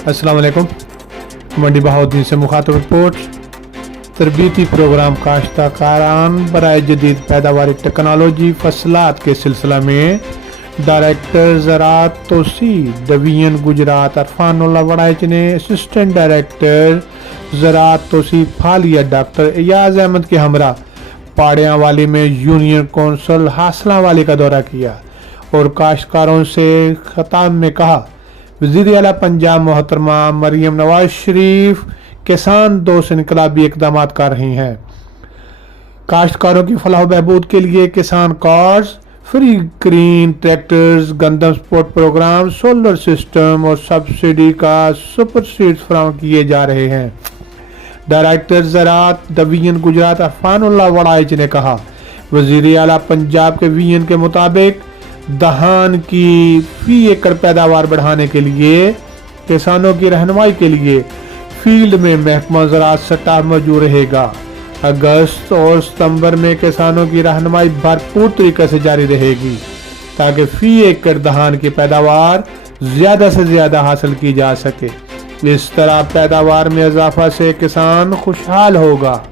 अस्सलाम वालेकुम। मंडी बहाउद्दीन से मुखातब रिपोर्ट। तरबीती प्रोग्राम काश्तकारान बराए जदीद पैदावारी टेक्नोलॉजी फसलात के सिलसिला में डायरेक्टर ज़राअत तोसी डिवीजन गुजरात अरफानुल्लाह वड़ाइच ने असिस्टेंट डायरेक्टर ज़राअत तोसी फालिया डॉक्टर एयाज अहमद के हमरा पाड़ियाँ वाली में यूनियन कौंसिल हासला वाली का दौरा किया और काश्तकारों से खिताब में कहा, वज़ीर आला पंजाब मोहतरमा मरियम नवाज शरीफ किसान दोस्त इनकलाबी इकदाम कर रही हैं। काश्तकारों की फलाह बहबूद के लिए किसान कार्ड्स, फ्री ग्रीन ट्रैक्टर्स, गंदम सपोर्ट प्रोग्राम, सोलर सिस्टम और सब्सिडी का सुपर सीड्स फराहम किए जा रहे हैं। डायरेक्टर ज़राअत डिवीजन गुजरात अरफानुल्लाह वड़ाइच ने कहा, वज़ीर आला पंजाब के विजन के मुताबिक धान की फी एकड़ पैदावार बढ़ाने के लिए किसानों की रहनुमाई के लिए फील्ड में महकमा ज़राअत स्टाफ मौजूद रहेगा। अगस्त और सितंबर में किसानों की रहनुमाई भरपूर तरीके से जारी रहेगी ताकि फी एकड़ धान की पैदावार ज़्यादा से ज़्यादा हासिल की जा सके। इस तरह पैदावार में इजाफा से किसान खुशहाल होगा।